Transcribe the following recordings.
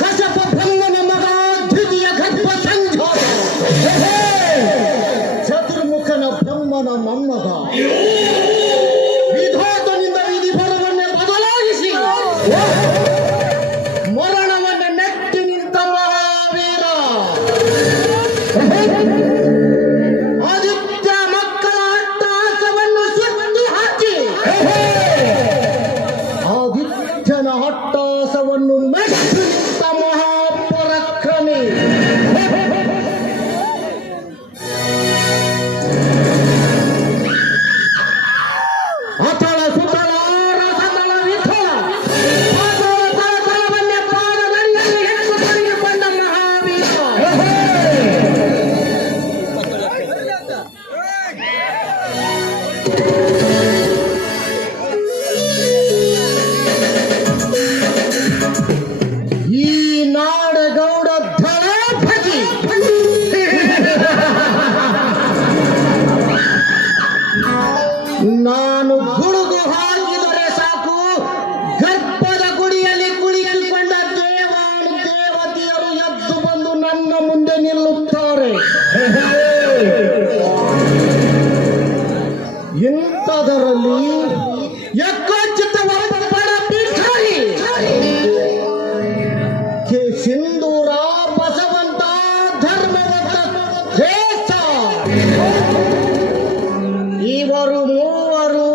ಕಸಪ ಬ್ರಹ್ಮನ ಮಗ ದ್ವಿತೀಯ ಗರ್ಭ ಸಂಜೋಗ ಚತುರ್ಮುಖನ ಬ್ರಹ್ಮನ ಮೊಮ್ಮಗ ವಿಧಾತನಿಂದ ವಿಧಿ ಬಲವನ್ನೇ ಬದಲಾಯಿಸಿ ಮರಣವನ್ನ ನೆಟ್ಟಿ ನಿಂತ ಮಹಾವೀರ ಆದಿತ್ಯ ಮಕ್ಕಳ ಅಟ್ಟಹಾಸವನ್ನು ಸುತ್ತಿ ಹಾಕಿ ಆದಿತ್ಯನ ಅಟ್ಟಹಾಸವನ್ನು ಮೆಟ್ಟಿ ನಿಂತ ಮಹಾಪರಾಕ್ರಮಿ ಅತಳ ಸುತಳ ರಸತಳ ವಿಠಲ ತಳವನ್ನೇ ಪಾದದಡಿಯಲ್ಲಿ ಹೆಚ್ಚು ತೊಡಗಿಕೊಂಡ ಮಹಾವೀರ ಈ ನಾಡಗೌಡ ದಳಪತಿ ನಾನು ಗುಡುಗು ಹಾಕಿದರೆ ಸಾಕು ಗರ್ಭದ ಗುಡಿಯಲ್ಲಿ ಕುಳಿತುಕೊಂಡ ದೇವಾನು ದೇವತೆಯರು ಎದ್ದು ಬಂದು ನನ್ನ ಮುಂದೆ ನಿಲ್ಲುತ್ತಾರೆ. ಇಂಥದರಲ್ಲಿ ಯಜ್ಞೋಚಿತ ಒಬ್ಬ ಭಿಕಾರಿ ಕೆ ಸಿಂಧೂರ ಬಸವಂತ ಧರ್ಮವಂತ ಶ್ರೇಷ್ಠ ಇವರು ಮೂವರು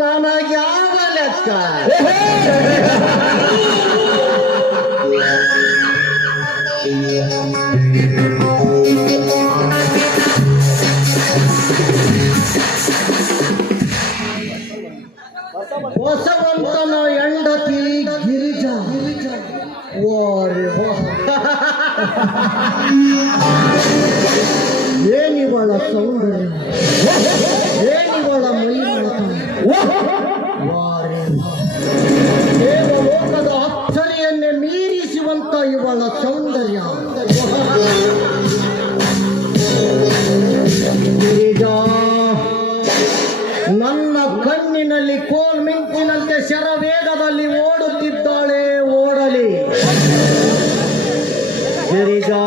ನನಗ್ಯಾವ ಲೆಕ್ಕ? ಬಸವಂತನ ಹೆಂಡತಿ ಗಿರಿಜಾ. ಓರೆ ಏನಿವಳ ಸೌಂದರ್ಯ, ಏನಿವಳ ಮೈಮತ, ದೇವಲೋಕದ ಅಪ್ಸರೆಯನ್ನೇ ಮೀರಿಸುವಂತ ಇವಳ ಸೌಂದರ್ಯ. ಗಿರಿಜಾ ನನ್ನ ಕಣ್ಣಿನಲ್ಲಿ ಕೋಲ್ಮಿಂಚಿನಂತೆ ಶರವೇಗದಲ್ಲಿ ಓಡುತ್ತಿದ್ದಾಳೆ. ಓಡಲಿ ಗಿರಿಜಾ.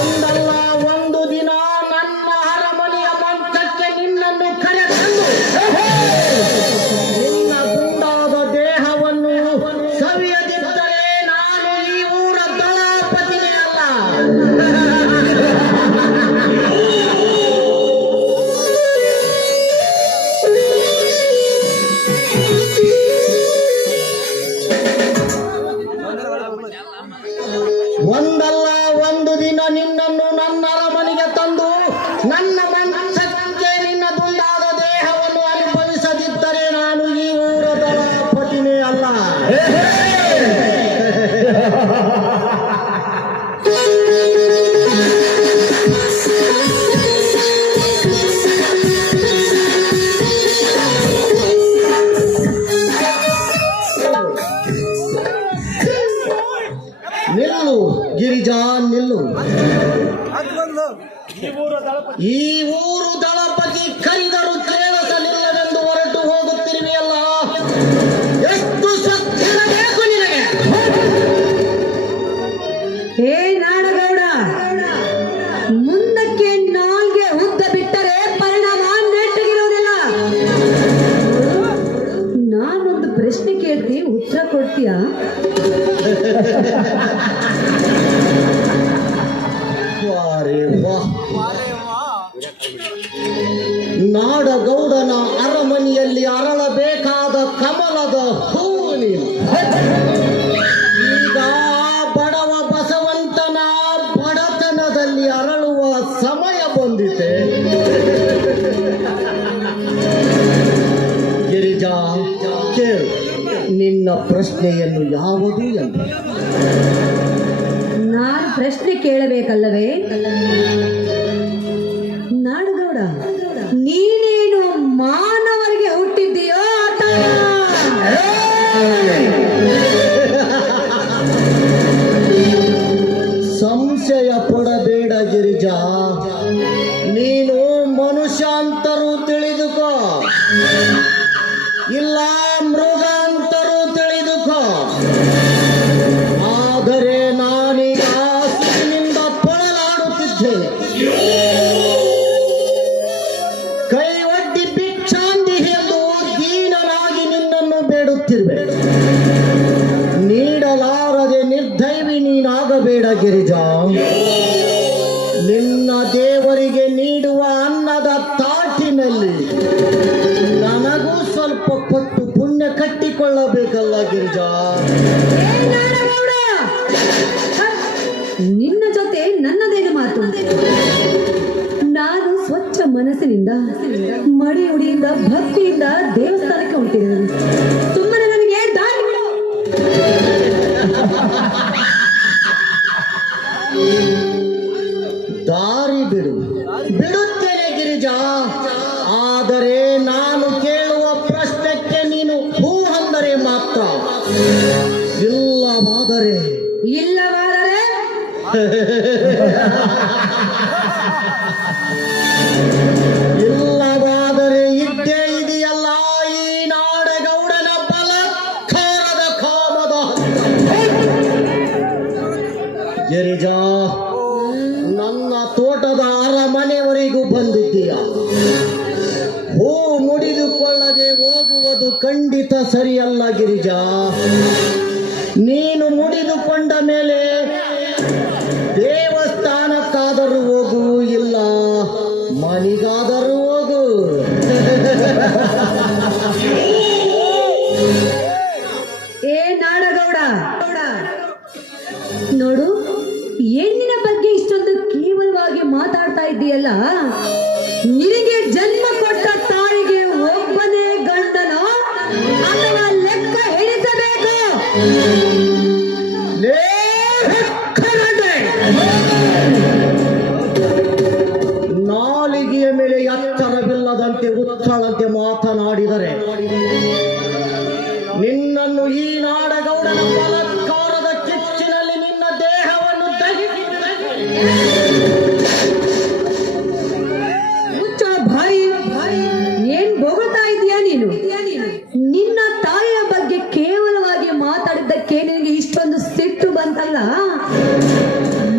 ಒಂದಲ್ಲ ಒಂದು ದಿನ ನನ್ನ ಅರಮನೆಯ ಮಂಚಕ್ಕೆ ನಿನ್ನನ್ನು ಕರೆತಂದು ನಿನ್ನ ಗುಂಡಾದ ದೇಹವನ್ನು ಸವಿಯದಿದ್ದರೆ ನಾನು ಈ ಊರ ದಳಪತಿಯೇ ಅಲ್ಲ. ಒಂದಲ್ಲ ಒಂದು ದಿನ ನಿನ್ನನ್ನು ನನ್ನ ಅರಮನೆಗೆ ತಂದು ನನ್ನ ಮಂಚಕ್ಕೆ ನಿನ್ನ ದುಂಡಾದ ದೇಹವನ್ನು ಅನುಭವಿಸದಿದ್ದರೆ ನಾನು ಈ ಊರ ದಳಪತಿನೇ ಅಲ್ಲ. ನಿಲ್ಲು ಗಿರಿಜಾ, ನಿಲ್ಲು. ಈ ಊರು ದಳಪತಿ ಕರೆದರು ಕೇಳಿಸಲಿಲ್ಲವೆಂದು ಹೊರಟು ಹೋಗುತ್ತಿರುವೆಯಲ್ಲ. ಎಷ್ಟು ಸತ್ತಿರಬೇಕು ನಿನಗೆ? ಹೇ ನಾಡಗೌಡ, ಮುಂದಕ್ಕೆ ನಾಲ್ಗೆ ಉದ್ದ ಬಿಟ್ಟರೆ ಪರಿಣಾಮ ನೆಟ್ಟಗಿರುವುದಿಲ್ಲ. ನಾನೊಂದು ಪ್ರಶ್ನೆ ಕೇಳ್ತೀನಿ, ಉತ್ತರ ಕೊಡ್ತೀಯಾ? ನಾಡಗೌಡನ ಅರಮನೆಯಲ್ಲಿ ಅರಳಬೇಕಾದ ಕಮಲದ ಹೂವು ನೀನು. ಈಗ ಬಡವ ಬಸವಂತನ ಬಡತನದಲ್ಲಿ ಅರಳುವ ಸಮಯ ಬಂದಿದೆ. ಗಿರಿಜಾ, ಕೇಳು ನಿನ್ನ ಪ್ರಶ್ನೆಯನ್ನು ಯಾವುದು ಎಂದು. ಪ್ರಶ್ನೆ ಕೇಳಬೇಕಲ್ಲವೇ? ನಾಡಗೌಡ, ನೀನೇನು ಮಾನವರಿಗೆ ಹುಟ್ಟಿದ್ದೀಯೋ ಅಥವಾ ಸಂಶಯ ಪಡಬೇಡ ಗಿರಿಜಾ, ನೀನು ಮನುಷ್ಯ ಅಂತರೂ ತಿಳಿದುಕೋ, ಇಲ್ಲ ಮೃಗ ಅಂತರೂ ತಿಳಿದುಕೋ. ಆದರೆ ನಾನೀಗ ಹಸಿವಿನಿಂದ ಪೊಳಲಾಡುತ್ತಿದ್ದೇನೆ. ಕೈ ಒಡ್ಡಿ ಭಿಕ್ಷಾಂದಿ ಎಂದು ದೀನನಾಗಿ ನಿನ್ನನ್ನು ಬೇಡುತ್ತಿರುವೆ. ನೀಡಲಾರದೆ ನಿರ್ದೈವಿ ನೀನಾಗಬೇಡ ಗಿರಿಜಾ. ನಿನ್ನ ದೇವರಿಗೆ ನೀಡುವ ಅನ್ನದ ತಾಟಿನಲ್ಲಿ ನನಗೂ ಸ್ವಲ್ಪ ಕೊಟ್ಟು ಪುಣ್ಯ ಕಟ್ಟಿಕೊಳ್ಳಬೇಕಲ್ಲ ಗಿರಿಜಾ. ನಾಡಗೌಡ, ನಿನ್ನ ಜೊತೆ ನನ್ನದೇನು ಮಾತು? ನಾನು ಸ್ವಚ್ಛ ಮನಸ್ಸಿನಿಂದ ಮಡಿಯುಡಿಯಿಂದ ಭಕ್ತಿಯಿಂದ ದೇವಸ್ಥಾನಕ್ಕೆ ಹೊಂಟಿದ್ದೇನೆ. ಸುಮ್ಮನೆ ನನಗೆ ದಾರಿ ಬಿಡು. ದಾರಿ ಬಿಡು, ಬಿಡುತ್ತೇನೆ ಗಿರಿಜಾ. ಆದರೆ ನಾನು ಕೇಳುವ ಪ್ರಶ್ನೆಗೆ ನೀನು ಹೂ ಅಂದರೆ ಮಾತ್ರ, ಇಲ್ಲವಾದರೆ ಇಲ್ಲವಾದರೆ ಇಲ್ಲವಾದರೆ ಇದ್ದೇ ಇದೆಯಲ್ಲ ಈ ನಾಡಗೌಡನ ಬಲಾತ್ಕಾರದ ಕಾಮದ ಗಿರಿಜಾ. ನನ್ನ ತೋಟದ ಅರಮನೆವರೆಗೂ ಬಂದಿದ್ದೀಯ. ಹೂ ಮುಡಿದುಕೊಳ್ಳದೆ ಹೋಗುವುದು ಖಂಡಿತ ಸರಿಯಲ್ಲ ಗಿರಿಜಾ. ನೀನು ಮುಡಿದುಕೊಂಡ ಮೇಲೆ ದೇವಸ್ಥಾನಕ್ಕಾದರೂ ಹೋಗು, ಇಲ್ಲ ಮನೆಗಾದರೂ ಹೋಗು. ಏ ನಾಡಗೌಡ, ನೋಡು, ಹೆಣ್ಣಿನ ಬಗ್ಗೆ ಇಷ್ಟೊಂದು ಕೇವಲವಾಗಿ ಮಾತಾಡ್ತಾ ಇದ್ದೀಯಲ್ಲ. ನಿನಗೆ ಜನ್ಮ ಕೊಟ್ಟ ತಾಯಿಗೆ ಒಬ್ಬನೇ ಗಂಡನೋ ಅಥವಾ ಲೆಕ್ಕ ಎಣಿಸಬೇಕು? ಲೇ ಕರಡೆ! ನಾಲಿಗೆಯ ಮೇಲೆ ಎತ್ತರವಿಲ್ಲದಂತೆ ಉತ್ತಳಂತೆ ಮಾತನಾಡಿದರೆ ನಿನ್ನನ್ನು ಈ ನಾಡಗೌಡನ ಬಲಾತ್ಕಾರದ ಕಿಚ್ಚಿನಲ್ಲಿ ನಿನ್ನ ದೇಹವನ್ನು ಮುಚ್ಚ ಭಾರಿ. ಏನ್ ಬೊಗಳ್ತಾ ಇದೀಯಾ ನೀನು? ನಿನ್ನ ತಾಯಿಯ ಬಗ್ಗೆ ಕೇವಲವಾಗಿ ಮಾತಾಡಿದ್ದಕ್ಕೆ ನಿನಗೆ ಇಷ್ಟೊಂದು ಸಿಟ್ಟು ಬಂತಲ್ಲ.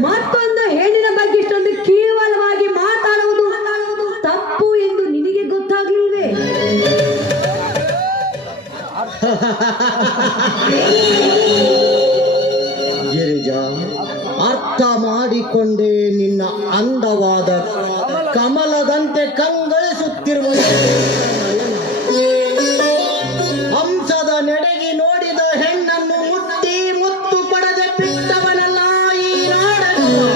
ಮತ್ತೊಂದು ಹೆಣ್ಣಿನ ಬಗ್ಗೆ ಇಷ್ಟೊಂದು ಕೇವಲವಾಗಿ ಮಾತಾಡುವುದು ತಪ್ಪು ಎಂದು ನಿನಗೆ ಗೊತ್ತಾಗ್ಲಿಲ್ವೇ? ಗಿರಿಜಾ, ಅರ್ಥ ಮಾಡಿಕೊಂಡೇ ನಿನ್ನ ಅಂದವಾದ ಕಮಲದಂತೆ ಕಂಗೊಳಿಸುತ್ತಿರುವ ಹಂಸದ ನೆಡೆಗೆ ನೋಡಿದ ಹೆಣ್ಣನ್ನು ಮುಟ್ಟಿ ಮುತ್ತು ಪಡೆದ ಬಿಟ್ಟವನಲ್ಲ ಈ ನಾಡಗೌಡ.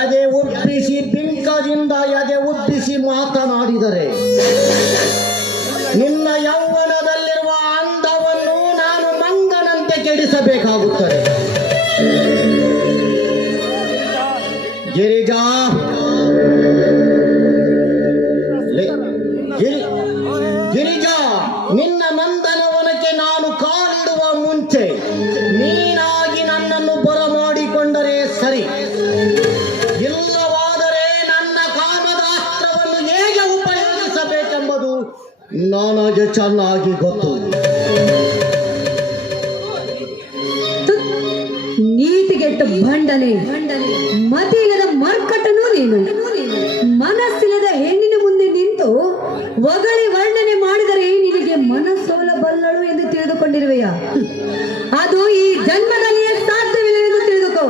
ಎದೆ ಉಬ್ಬಿಸಿ ಬಿಂಕದಿಂದ ಎದೆ ಉಬ್ಬಿಸಿ ಮಾತನಾಡಿದರೆ ನಿನ್ನ ಯೌವನದಲ್ಲಿರುವ ಅಂದವನ್ನು ನಾನು ಮಂಗನಂತೆ ಕೆಡಿಸಬೇಕಾಗುತ್ತದೆ. ಗಿರಿಜಾ, ಗಿರಿಜಾ, ನಿನ್ನ ನಂದನವನಕ್ಕೆ ನಾನು ಕಾಲಿಡುವ ಮುಂಚೆ ನೀನಾಗಿ ನನ್ನನ್ನು ಬರಮಾಡಿಕೊಂಡರೆ ಸರಿ, ಇಲ್ಲವಾದರೆ ನನ್ನ ಕಾಮದ ಅಸ್ತ್ರವನ್ನು ಹೇಗೆ ಉಪಯೋಗಿಸಬೇಕೆಂಬುದು ನನಗೆ ಚೆನ್ನಾಗಿ ಗೊತ್ತು. ನೀತಿಗೆಟ್ಟ ಭಂಡನೆ, ಮತಿಯಿಲ್ಲದ ಮರ್ಕಟನು ನೀನು. ಮನಸ್ಸಿಲ್ಲದ ಹೆಣ್ಣಿನ ಮುಂದೆ ನಿಂತು ಒಗಳಿ ವರ್ಣನೆ ಮಾಡಿದರೆ ನಿನಗೆ ಮನಸ್ಸೋಲಬಲ್ಲಳು ಎಂದು ತಿಳಿದುಕೊಂಡಿರುವೆಯ? ಅದು ಈ ಜನ್ಮದಲ್ಲಿಯೇ ಸಾಧ್ಯವಿಲ್ಲವೆಂದು ತಿಳಿದುಕೋ.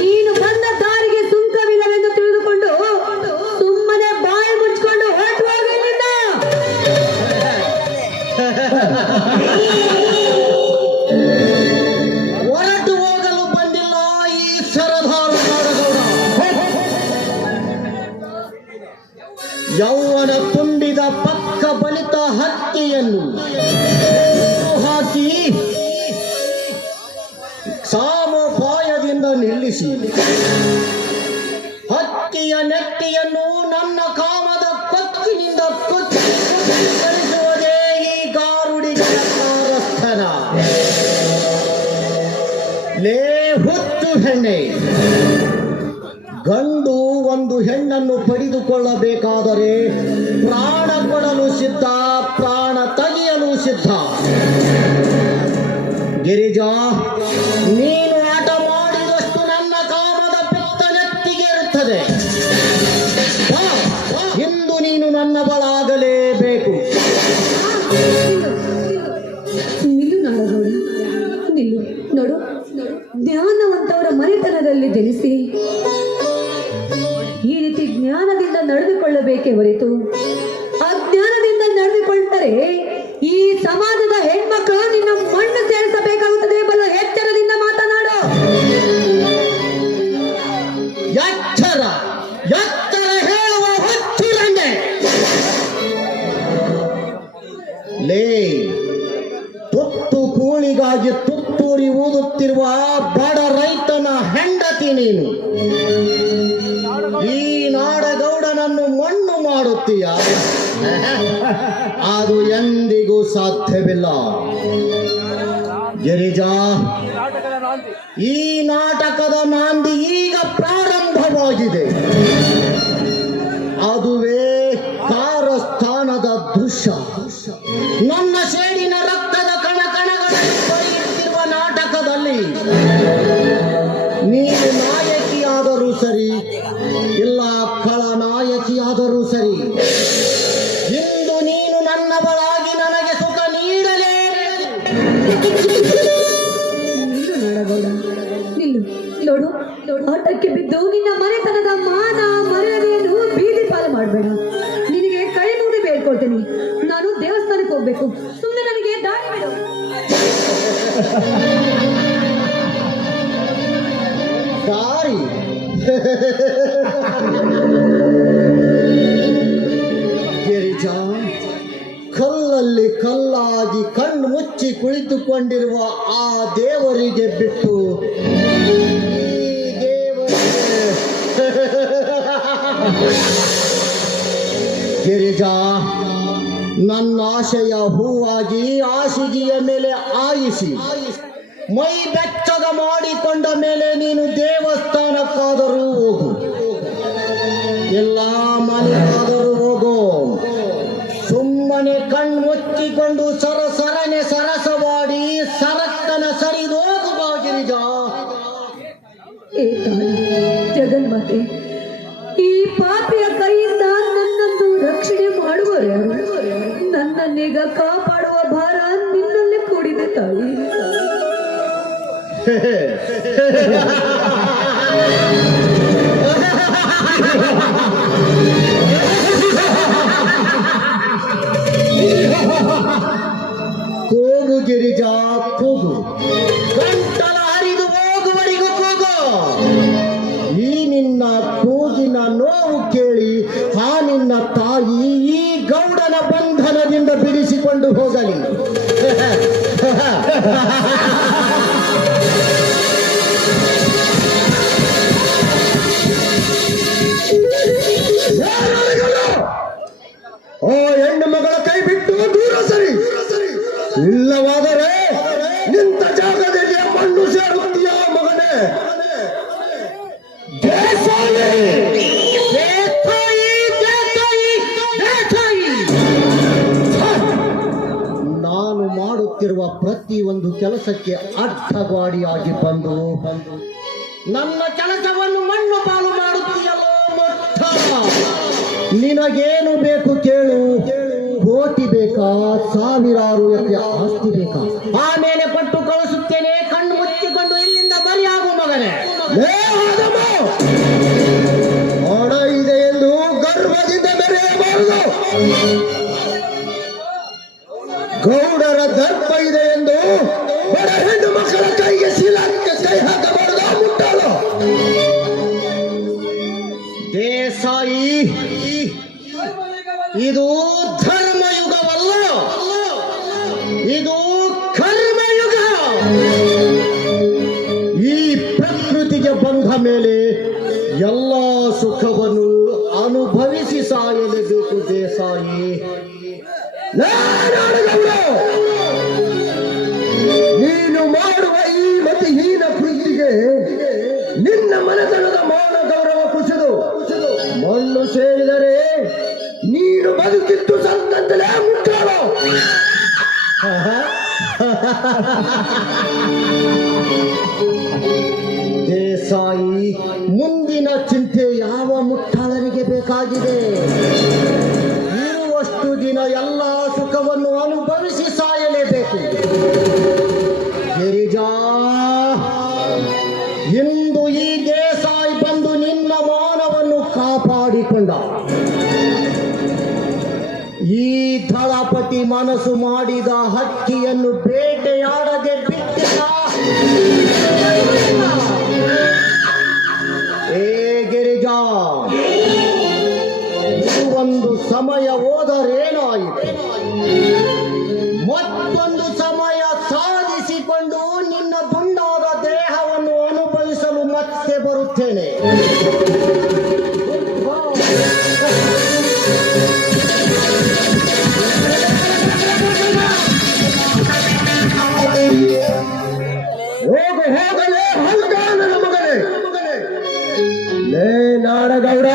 ನೀನು ಬಂದ ದಾರಿಗೆ ಸುಂಕವಿಲ್ಲವೆಂದು ತಿಳಿದುಕೊಂಡು ಸುಮ್ಮನೆ ಬಾಯಿ ಮುಚ್ಕೊಂಡು ಹೊರಟು ಹೋಗಲಿಲ್ಲ. ಹೊರಟು ಹೋಗಲು ಬಂದಿಲ್ಲ ಈ ಸರದಾರ ನಾಡಗೌಡ. ಯೌವನ ತುಂಬಿದ ಪಕ್ಕ ಬಲಿತ ಹಕ್ಕಿಯನ್ನು ಹಾಕಿ ನಿಲ್ಲಿಸಿ ಹಕ್ಕಿಯ ನೆತ್ತಿಯನ್ನು ನನ್ನ ಕಾಮದ ಕೊಚ್ಚಿನಿಂದ ಕೊಚ್ಚಿ ಕಳಿಸುವುದೇ ಈ ಗಾರುಡಿಗಳ ಕಾರಸ್ಥನ. ಲೇ ಹುಚ್ಚು ಹೆಣ್ಣೆ, ಗಂಡು ಒಂದು ಹೆಣ್ಣನ್ನು ಪಡೆದುಕೊಳ್ಳಬೇಕಾದರೆ ಪ್ರಾಣ ಕೊಡಲು ಸಿದ್ಧ, ಪ್ರಾಣ ತೆಗೆಯಲು ಸಿದ್ಧ. ಗಿರಿಜಾ, ನೀನು ಆಟ ಮಾಡಿದಷ್ಟು ನನ್ನ ಕಾಮದ ಪಿತ್ತ ನೆತ್ತಿಗೆ ಇರುತ್ತದೆ. ಬಾ, ಇಂದು ನೀನು ನನ್ನವಳಾಗಲೇಬೇಕು. ನಿಲ್ಲು ನಾಡಗೌಡ, ನಿಲ್ಲು. ನೋಡು, ಜ್ಞಾನವಂತವರ ಮನೆತನದಲ್ಲಿ ಜನಿಸಿ ಈ ರೀತಿ ಜ್ಞಾನದಿಂದ ನಡೆದುಕೊಳ್ಳಬೇಕೇ ಹೊರತು ಅಜ್ಞಾನದಿಂದ ನಡೆದುಕೊಂಡರೆ ಈ ಸಮಾಜದ ಹೆಣ್ಮಕ್ಕಳು ನಿನ್ನ ಮಣ್ಣು ಸೇರಿಸಬೇಕಾಗುತ್ತದೆ. ಬಲು ಎಚ್ಚರದಿಂದ ಮಾತನಾಡು. ಎಚ್ಚರ ಎಚ್ಚರ ಹೇಳುವ ಹುಚ್ಚುರಂಡೆ. ಲೇ, ತುತ್ತು ಕೂಳಿಗಾಗಿ ತುತ್ತೂರಿ ಊದುತ್ತಿರುವ ಬಡ ರೈತನ ಹೆಂಡತಿ ನೀನು. ಈ ನಾಡಗೌಡನನ್ನು ಮಣ್ಣು ಮಾಡುತ್ತೀಯ? ಅದು ಎಂದಿಗೂ ಸಾಧ್ಯವಿಲ್ಲ. ಗಿರಿಜಾ, ಈ ನಾಟಕದ ನಾಂದಿ ಈಗ ಪ್ರಾರಂಭವಾಗಿದೆ. ಅದುವೇ ಕಾರಸ್ಥಾನದ ದೃಶ್ಯ. ನನ್ನ ಸೇಡಿನ ರಕ್ತದ ಕಣಕಣಗಳನ್ನು ಬರೆಯುತ್ತಿರುವ ನಾಟಕದಲ್ಲಿ ನೀನು ನಾಯಕಿಯಾದರೂ ಸರಿ, ಇಲ್ಲ ಖಳನಾಯಕಿಯಾದರೂ ಸರಿ, ಇಂದು ನೀನು ನನ್ನವಳಾಗಿ ನನಗೆ ಸುಖ ನೀಡಲೇಬೇಕು. ನಿಲ್ಲು ನಾಡಗೌಡ, ನಿಲ್ಲು. ನೋಡು, ಆಟಕ್ಕೆ ಬಿದ್ದು ನಿನ್ನ ಮನೆತನದ ಮಾನ ಮರ್ಯಾದೆಯನ್ನು ಬೀದಿ ಪಾಲು ಮಾಡಬೇಡ. ನಿನಗೆ ಕೈ ಮುಗಿ ಬೇಡ್ಕೊಳ್ತೀನಿ. ನಾನು ದೇವಸ್ಥಾನಕ್ಕೆ ಹೋಗ್ಬೇಕು. ಸುಮ್ಮನೆ ನನಗೆ ದಾರಿ ಬಿಡು. ದಾರಿ? ಗಿರಿಜಾ, ಕಲ್ಲಲ್ಲಿ ಕಲ್ಲಾಗಿ ಕಣ್ಣು ಮುಚ್ಚಿ ಕುಳಿತುಕೊಂಡಿರುವ ಆ ದೇವರಿಗೆ ಬಿಟ್ಟು ಈ ದೇವರಿಗೆ ಗಿರಿಜಾ, ನನ್ನ ಆಶೆಯ ಹೂವಾಗಿ ಆಶಿಗೆಯ ಮೇಲೆ ಆಯಿಸಿ ಮೈ ಬೆಚ್ಚಗ ಮಾಡಿಕೊಂಡ ಮೇಲೆ ನೀನು ದೇವಸ್ಥಾನಕ್ಕಾದರೂ ಹೋಗು, ಎಲ್ಲ ಮನೆಗಾದರೂ ಹೋಗು. ಸುಮ್ಮನೆ ಕಣ್ಮುಚ್ಚಿಕೊಂಡು ಸರಸರನೆ ಸರಸವಾಡಿ ಸರಕ್ಕನ ಸರಿದೋಗು ಬಾ ಗಿರಿಜಾ. ಏ ತಾಯಿ ಜಗನ್ಮಾತೆ, ಈ ಪಾಪಿಯ ಕೈಯಿಂದ ನನ್ನನ್ನು ರಕ್ಷಣೆ ಮಾಡುವರು ಯಾರು? ನನ್ನನ್ನೀಗ ಕಾಪಾಡುವ ಭಾರ ನಿನ್ನಲ್ಲಿ ಕೂಡಿದೆ ತಾಯಿ. ಕೂಗು ಗಿರಿಜಾ, ಕೂಗು. ಗಂಟಲ ಹರಿದು ಹೋಗುವವರೆಗೂ ಕೂಗು. ಈ ನಿನ್ನ ಕೂಗಿನ ನೋವು ಕೇಳಿ ಆ ನಿನ್ನ ತಾಯಿ ಈ ಗೌಡನ ಬಂಧನದಿಂದ ಬಿಡಿಸಿಕೊಂಡು ಹೋಗಲಿ. ಓ ಹೆಣ್ಣು ಮಗಳ ಕೈ ಬಿಟ್ಟು ದೂರ ಸರಿ, ಇಲ್ಲವಾದರೆ ನಿಂತ ಜಾಗದಲ್ಲಿ ಮಣ್ಣು ಸೇರುತ್ತೀಯ ಮಗನೇ. ದೇಸಾಯಿ, ದೇಸಾಯಿ, ದೇಸಾಯಿ, ದೇಸಾಯಿ. ನಾನು ಮಾಡುತ್ತಿರುವ ಪ್ರತಿಯೊಂದು ಕೆಲಸಕ್ಕೆ ಅಡ್ಡಗಾಡಿಯಾಗಿ ಬಂದು ನನ್ನ ಕೆಲಸವನ್ನು ಮಣ್ಣು ಪಾಲು ಮಾಡುತ್ತೀಯಲ್ಲೋ ಮೊಟ್ಟ. ನಿನಗೇನು ಬೇಕು ಕೇಳು. ಕೋಟಿ ಬೇಕಾ, ಸಾವಿರಾರು ಎಕರೆ ಆಸ್ತಿ ಬೇಕಾ? ಆಮೇಲೆ ಕೊಟ್ಟು ಕಳಿಸುತ್ತೇನೆ. ಕಣ್ಣು ಮುಚ್ಚಿಕೊಂಡು ಇಲ್ಲಿಂದ ಬರಿಯಾಗು ಮಗನೇ. ಹಣ ಇದೆ ಎಂದು ಗರ್ವದಿಂದ ಮೆರೆಯಬಾರದು. ಗೌಡರ ದರ್ಪ ಇದೆ ಎಂದು ಬಡ ಹೆಣ್ಣು ಮಕ್ಕಳ ಕೈಗೆ ಶೀಲಕ್ಕೆ ಕೈ ಹಾಕಬಾರದು. ಮುಟ್ಟಲು ದೇಸಾಯಿ, ಇದು ಧರ್ಮಯುಗವಲ್ಲ, ಇದು ಕರ್ಮಯುಗ. ಈ ಪ್ರಕೃತಿಗೆ ಬಂಧ ಅನುಭವಿಸಿ ಸಾಯಲೇಬೇಕು ದೇಸಾಯಿ. ನೀನು ಮಾಡುವ ಈ ಮತಿಹೀನ ಕೃತಿಗೆ ನಿನ್ನ ಮನೆತನದ ಮಾನ ಗೌರವ ಕುಸಿದು ಮಣ್ಣು ಸೇರಿದರೆ ನೀನು ಬದುಕಿತ್ತು ಸಂತಂತಲೇ ಮುಟ್ಟಾಳು. ದೇಸಾಯಿ, ಮುಂದಿನ ಚಿಂತೆ ಯಾವ ಮುಟ್ಟಾಳರಿಗೆ ಬೇಕಾಗಿದೆ? ಇರುವಷ್ಟು ದಿನ ಎಲ್ಲ ಸುಖವನ್ನು ಅನುಭವಿಸಿ ಸಾಯಲೇಬೇಕು. ಗಿರಿಜಾ, ಇಂದು ಈ ದೇಸಾಯಿ ಬಂದು ನಿನ್ನ ಮಾನವನ್ನು ಕಾಪಾಡಿಕೊಂಡ. ಈ ದಳಪತಿ ಮನಸ್ಸು ಮಾಡಿದ ಹಕ್ಕಿಯನ್ನು ಬೇಟೆಯಾಡದೆ ಬಿಟ್ಟಿಲ್ಲ. ಏ ಗಿರಿಜಾ, ಒಂದು ಸಮಯ ಹೋದರೇನಾಯಿತು? ಮತ್ತೊಂದು ಸಮಯ ಸಾಧಿಸಿಕೊಂಡು ನಿನ್ನ ದುಂಡಾದ ದೇಹವನ್ನು ಅನುಭವಿಸಲು ಮತ್ತೆ ಬರುತ್ತೇನೆ. ಹೋಗಲೇ ಹಲ್ಗಾನನ ಮಗನೇ. ಲೇ ನಾಡಗೌಡ,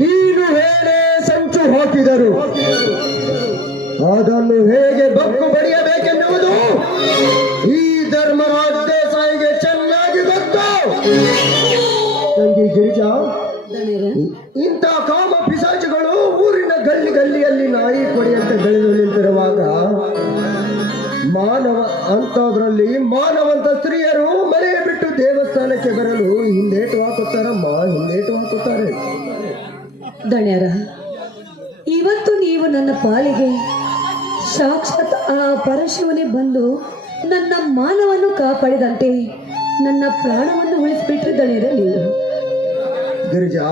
ನೀನು ಹೇಗೆ ಸಂಚು ಹಾಕಿದರು ಅದನ್ನು ಹೇಗೆ ಬಗ್ಗು ಬಡಿಯಬೇಕೆನ್ನುವುದು ಈ ಧರ್ಮರಾಜ ದೇಸಾಯಿಗೆ ಚೆನ್ನಾಗಿ ಗೊತ್ತು. ತಂಗಿ ಗಿರಿಜಾ, ಇಂಥ ಕಾಮ ಪಿಶಾಚಿಗಳು ಊರಿನ ಗಲ್ಲಿ ಗಲ್ಲಿಯಲ್ಲಿ ನಾಯಿ ಕೊಡಿಯಂತೆ ಬೆಳೆದು ನಿಂತಿರುವಾಗ ಅಂಥದ್ರಲ್ಲಿ ಮಾನವಂತ ಸ್ತ್ರೀಯರು ಮನೆ ಬಿಟ್ಟು ದೇವಸ್ಥಾನಕ್ಕೆ ಬರಲು ಹಿಂದೇಟು ಹಾಕುತ್ತಾರಮ್ಮ, ಹಿಂದೇಟು ಹಾಕುತ್ತಾರೆ. ದಣ್ಯರ, ಇವತ್ತು ನೀವು ನನ್ನ ಪಾಲಿಗೆ ಸಾಕ್ಷಾತ್ ಆ ಪರಶಿವನೇ ಬಂದು ನನ್ನ ಮಾನವನ್ನು ಕಾಪಾಡಿದಂತೆ ನನ್ನ ಪ್ರಾಣವನ್ನು ಉಳಿಸಿಬಿಟ್ರೆ ದಣ್ಯರ ನೀವು. ಗಿರಿಜಾ,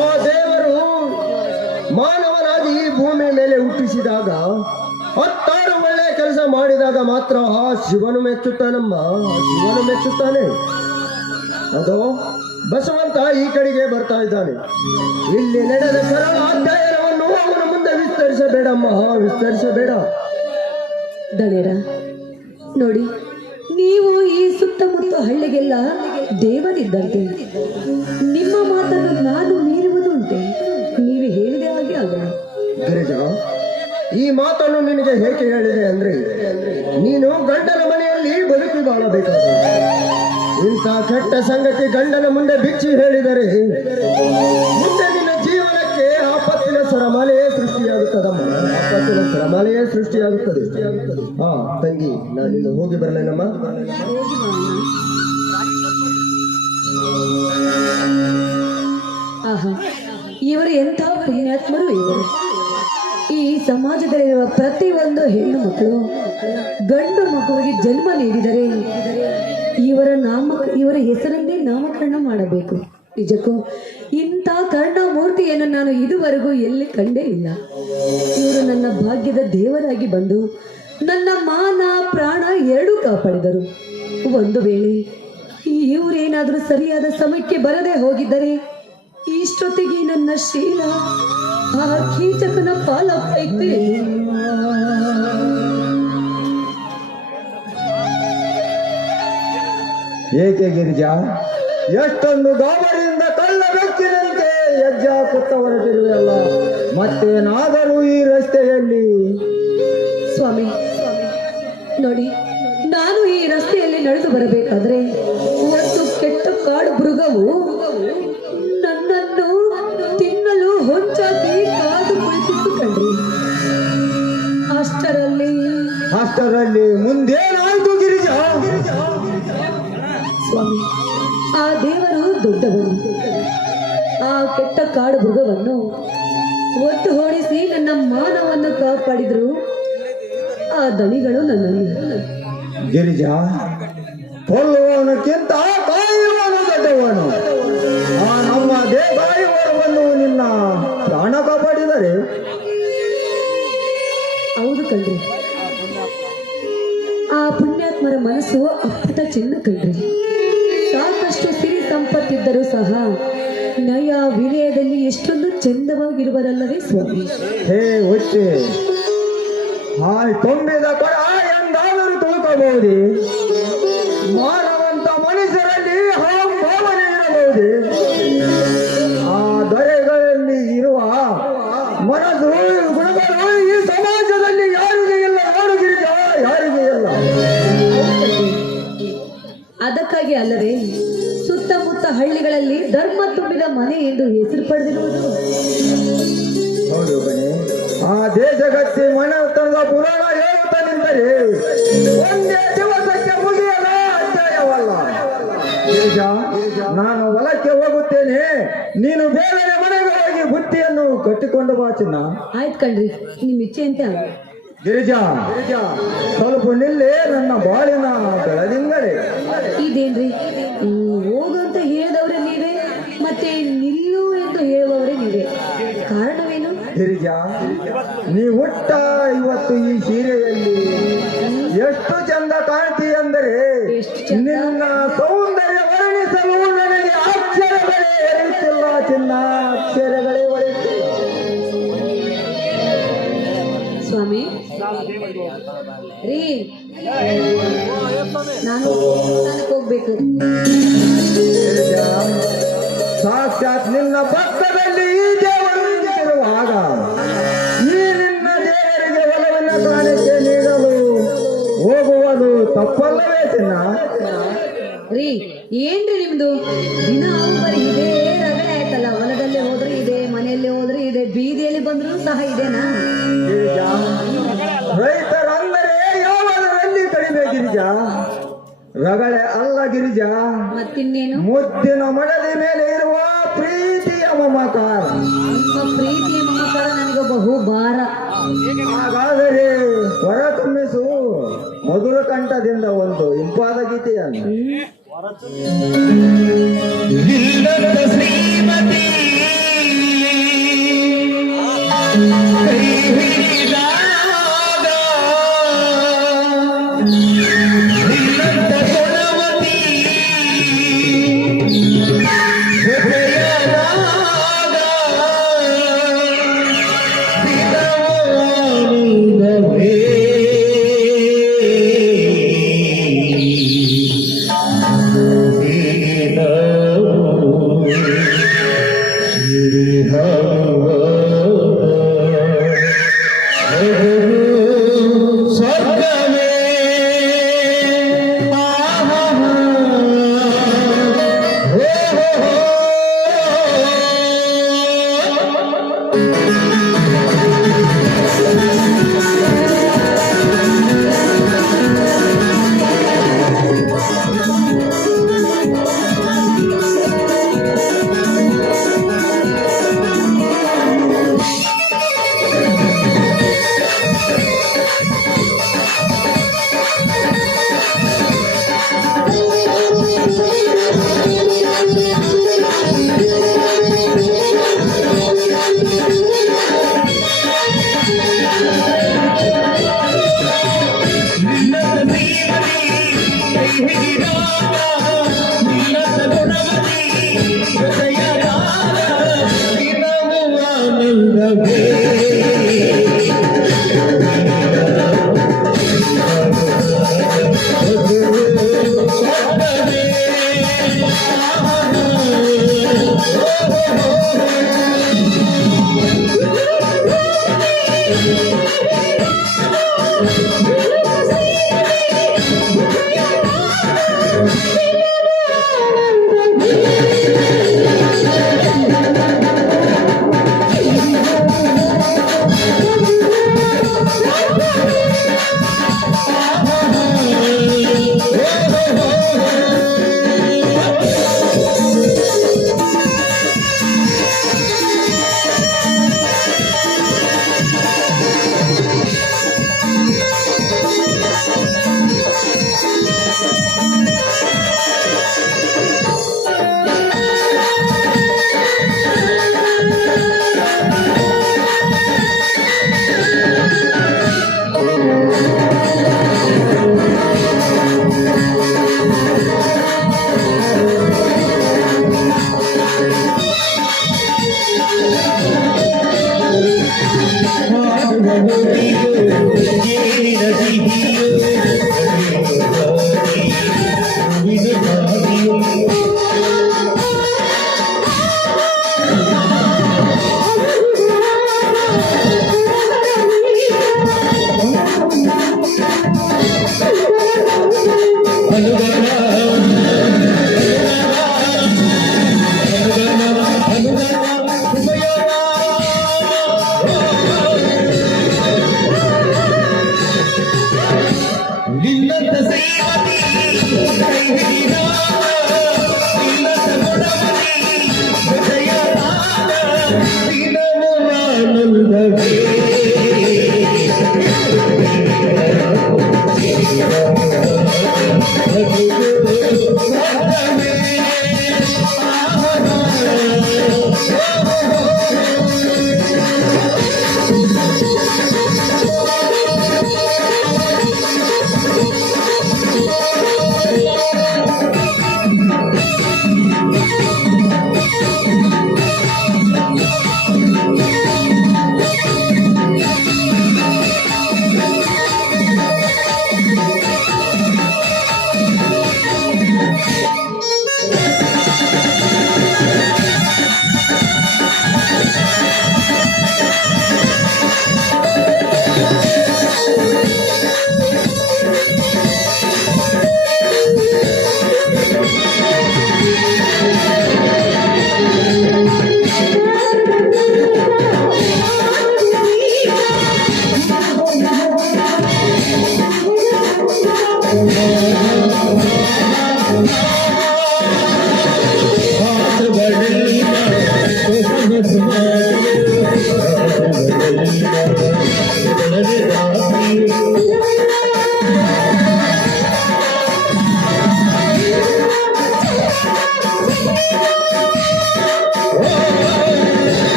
ಆ ದೇವರು ಮಾನವನಾಗಿ ಈ ಭೂಮಿ ಮೇಲೆ ಹುಟ್ಟಿಸಿದಾಗ 16 ಒಳ್ಳೆಯ ಕೆಲಸ ಮಾಡಿದಾಗ ಮಾತ್ರ ಆ ಶಿವನು ಮೆಚ್ಚುತ್ತಾನಮ್ಮ, ಶಿವನು ಮೆಚ್ಚುತ್ತಾನೆ. ಅದು ಬಸವಂತ ಈ ಕಡೆಗೆ ಬರ್ತಾ ಇದ್ದಾನೆ. ಇಲ್ಲಿ ನಡೆದ ಸರಳ ಅಧ್ಯಯನವನ್ನು ಅವನ ಮುಂದೆ ವಿಸ್ತರಿಸಬೇಡಮ್ಮ, ವಿಸ್ತರಿಸಬೇಡ. ದಣ್ಯರ ನೋಡಿ, ನೀವು ಈ ಸುತ್ತಮುತ್ತ ಹಳ್ಳಿಗೆಲ್ಲ ದೇವರಿದ್ದಂತೆ. ನಿಮ್ಮ ಮಾತನ್ನು ನಾನು ಮೀರುವುದು ಉಂಟೆ? ನೀವು ಹೇಳಿದ ಹಾಗೆ ಆಗಲ್ಲ. ಗಿರಿಜಾ, ಈ ಮಾತನ್ನು ನಿನಗೆ ಹೇಗೆ ಹೇಳಿದೆ ಅಂದ್ರೆ, ನೀನು ಗಂಡನ ಮನೆಯಲ್ಲಿ ಬದುಕಿ ಬಾಳಬೇಕಾದ ಇಂಥ ಕೆಟ್ಟ ಸಂಗತಿ ಗಂಡನ ಮುಂದೆ ಬಿಚ್ಚಿ ಹೇಳಿದರೆ ಮುಂದೆ ನಿನ್ನ ಜೀವನಕ್ಕೆ ಆಪತ್ತಿನ ಸರಮಾಲೆಯೇ ಸೃಷ್ಟಿಯಾಗುತ್ತದಮ್ಮ, ಆಪತ್ತಿನ ಸರಮಾಲೆಯೇ ಸೃಷ್ಟಿಯಾಗುತ್ತದೆ. ಹಾ ತಂಗಿ, ನಾನಿನ್ನು ಹೋಗಿ ಬರಲೇನಮ್ಮ? ಆಹಾ, ಇವರು ಎಂಥ ಪುಣ್ಯಾತ್ಮರು ಇವರು. ಈ ಸಮಾಜದಲ್ಲಿರುವ ಪ್ರತಿಯೊಂದು ಹೆಣ್ಣು ಮಕ್ಕಳು ಗಂಡು ಮಗುವಿಗೆ ಜನ್ಮ ನೀಡಿದರೆ ಇವರ ಹೆಸರನ್ನೇ ನಾಮಕರಣ ಮಾಡಬೇಕು. ನಿಜಕ್ಕೂ ಇಂಥ ಕರ್ಣಮೂರ್ತಿಯನ್ನು ನಾನು ಇದುವರೆಗೂ ಎಲ್ಲಿ ಕಂಡೇ ಇಲ್ಲ. ಇವರು ನನ್ನ ಭಾಗ್ಯದ ದೇವರಾಗಿ ಬಂದು ನನ್ನ ಮಾನ ಪ್ರಾಣ ಎರಡೂ ಕಾಪಾಡಿದರು. ಒಂದು ವೇಳೆ ಇವರೇನಾದರೂ ಸರಿಯಾದ ಸಮಯಕ್ಕೆ ಬರದೆ ಹೋಗಿದ್ದರೆ ಇಷ್ಟೊತ್ತಿಗೆ ನನ್ನ ಶೀಲ ಆ ಕೀಚಕನ ಪಾಲಪ್ಪೈತೆ. ಏಕೆ ಗಿರಿಜಾ, ಎಷ್ಟೊಂದು ಗಾಬರಿಯಿಂದ ಕಳ್ಳ ವ್ಯಕ್ತಿನಂತೆ ಹೆಜ್ಜೆ ಹಾಕುತ್ತ ಹೊರಟಿರುವಲ್ಲ, ಮತ್ತೇನಾದರೂ ಈ ರಸ್ತೆಯಲ್ಲಿ? ಸ್ವಾಮಿ ನೋಡಿ, ನಾನು ಈ ರಸ್ತೆಯಲ್ಲಿ ನಡೆದು ಬರಬೇಕಾದ್ರೆ ಒಂದು ಕೆಟ್ಟ ಕಾಡು ಮೃಗವು ನನ್ನನ್ನು ತಿನ್ನಲು ಹೊಂಚಾಕಿ ಕಾದು ಕುಳಿತಿತ್ತು ಕಣ್ರಿ. ಅಷ್ಟರಲ್ಲಿ ಮುಂದೇನಾಯ್ತು ಗಿರಿಜಾ? ಸ್ವಾಮಿ, ಆ ದೇವರು ದೊಡ್ಡವನು. ಆ ಕೆಟ್ಟ ಕಾಡು ಮೃಗವನ್ನು ಒತ್ತು ಓಡಿಸಿ ನನ್ನ ಮಾನವನ್ನು ಕಾಪಾಡಿದ್ರು ಆ ದಣಿಗಳು ನನ್ನನ್ನು. ಗಿರಿಜಾ, ಕೊಲ್ಲುವವನಕ್ಕಿಂತ ಕಾಯುವವನು ದೊಡ್ಡವನು. ಆ ನಮ್ಮ ದೇವಾಯುವರವನ್ನು ನಿನ್ನ ಪ್ರಾಣ ಕಾಪಾಡಿದರೆ? ಹೌದು ಕಣ್ರಿ, ಆ ಪುಣ್ಯಾತ್ಮರ ಮನಸ್ಸು ಅಪ್ಪಟ ಚಿನ್ನ ಕಣ್ರಿ. ಸಾಕಷ್ಟು ಸಿರಿ ಸಂಪತ್ತಿದ್ದರೂ ಸಹ ನಯ ವಿನಯದಲ್ಲಿ ಎಷ್ಟೊಂದು ಚಂದವಾಗಿರುವರಲ್ಲವೇ ಸ್ವಾಮಿ. ಹೇ ಹುಚ್ಚಿ, ಹಾಯ್ ತುಂಬಿದ ಕೊಡ ಎಂದಾದರೂ ತೂಕಬಹುದೇ? ಮಾನವಂತ ಮನುಷ್ಯರಲ್ಲಿ ಭಾವನೆ ಇರಬಹುದೇ? ಆ ದೊರೆಗಳಲ್ಲಿ ಇರುವ ಮನಸ್ಸು ಗುಣಗಳು ಈ ಸಮಾಜದಲ್ಲಿ ಯಾರಿಗೆ ಇಲ್ಲ. ನೋಡು ಗಿರಿಜ, ಯಾರಿಗೆ ಇಲ್ಲ. ಅದಕ್ಕಾಗಿ ಅಲ್ಲವೇ ಸುತ್ತಮುತ್ತ ಹಳ್ಳಿಗಳಲ್ಲಿ ಧರ್ಮ ತುಂಬಿದ ಮನೆ ಎಂದು ಹೆಸರು ಪಡೆದಿರುವುದು. ಹೌದು ಬನ್ನಿ, ಆ ದೇಶಗತ್ತಿ ಮನೆತನದ ಪುರಾಣ ಹೇಳುತ್ತಾ ನಿಂತರೆ ಒಂದೇ ದಿವಸಕ್ಕೆ ಮುಗಿಯಲ್ಲ ಅಧ್ಯಾಯವಲ್ಲ. ಗಿರಿಜ, ನಾನು ಹೊಲಕ್ಕೆ ಹೋಗುತ್ತೇನೆ, ನೀನು ಬೇರೆ ಮನೆಗೆ ಹೋಗಿ ಬುತ್ತಿಯನ್ನು ಕಟ್ಟಿಕೊಂಡು ಬಾ ಚಿನ್ನ. ಆಯ್ತು ಕಣ್ರಿ, ನಿಮ್ ಇಚ್ಛೆ ಅಂತ. ಗಿರಿಜಾ, ಸ್ವಲ್ಪ ನಿಲ್ಲಿ, ನನ್ನ ಬಾಳಿನ ಬೆಳದಿಂಗಳೇ. ಇದೇನ್ರಿ, ಹೋಗಂತ ಹೇಳಿದವ್ರೆ ನೀವೇ, ಮತ್ತೆ ನಿಲ್ಲು ಎಂದು ಹೇಳುವವರೇ ನೀವೇ. ಕಾರಣವೇನು? ಗಿರಿಜಾ, ನೀ ಹುಟ್ಟ ಇವತ್ತು ಈ ಸೀರೆಯಲ್ಲಿ ಎಷ್ಟು ಚಂದ ಕಾಣ್ತಿ ಅಂದರೆ ನಿನ್ನ ಸೌಂದರ್ಯ ವರ್ಣಿಸಲು ನನಗೆ ಅಕ್ಷರಗಳೇ ಒಲಿಯುತ್ತಿಲ್ಲ ಚಿನ್ನ, ಅಕ್ಷರಗಳೇ ಒಲಿಯುತ್ತಿಲ್ಲ. ಸ್ವಾಮಿ ರೀ, ನಾನು ದೇವಸ್ಥಾನಕ್ಕೆ ಹೋಗ್ಬೇಕು. ಗಿರಿಜಾ, ಸಾಕ್ಷಾತ್ ನಿನ್ನ ಪಕ್ಕದಲ್ಲಿ ಈ ದೇವರು ನಿಂತಿರುವಾಗ ಈ ನಿನ್ನ ದೇವರಿಗೆ ಒಲವಿನ ಕಾಣಿಕೆ ನೀಡಲು ಹೋಗುವುದು ತಪ್ಪಲ್ಲವೇ ಚಿನ್ನ? ರೀ, ಏನ್ರಿ ನಿಮ್ದು ದಿನ ಬರೀ ಇದೇ ರಗಳೆ ಆಯ್ತಲ್ಲ. ಹೊಲದಲ್ಲೇ ಹೋದ್ರೆ ಇದೆ, ಮನೆಯಲ್ಲೇ ಹೋದ್ರೆ ಇದೆ, ಬೀದಿಯಲ್ಲಿ ಬಂದ್ರು ಸಹ ಇದೆನಾ? ಗಿರಿಜಾ, ರೈತರಂದರೆ ಯಾವದರಲ್ಲಿ ಕಡಿಮೆ ಗಿರಿಜಾ? ರಗಳೆ ಅಲ್ಲ ಗಿರಿಜಾ, ಮತ್ತಿನ್ನೇನು? ಮುದ್ದಿನ ಮಡದಿ ಮೇಲೆ ಇರುವ ಪ್ರೀತಿಯ ಮಮಕಾರ. ನಿಮ್ಮ ಪ್ರೀತಿ ಮಮಕಾರ ನನಗೆ ಬಹು ಭಾರ. ಹಾಗಾದರೆ ಹೊರತುಂಬಿಸು ಮಧುರ ಕಂಠದಿಂದ ಒಂದು ಇಂಪಾದ ಗೀತೆಯನ್ನು. ಶ್ರೀಮತಿ Oh,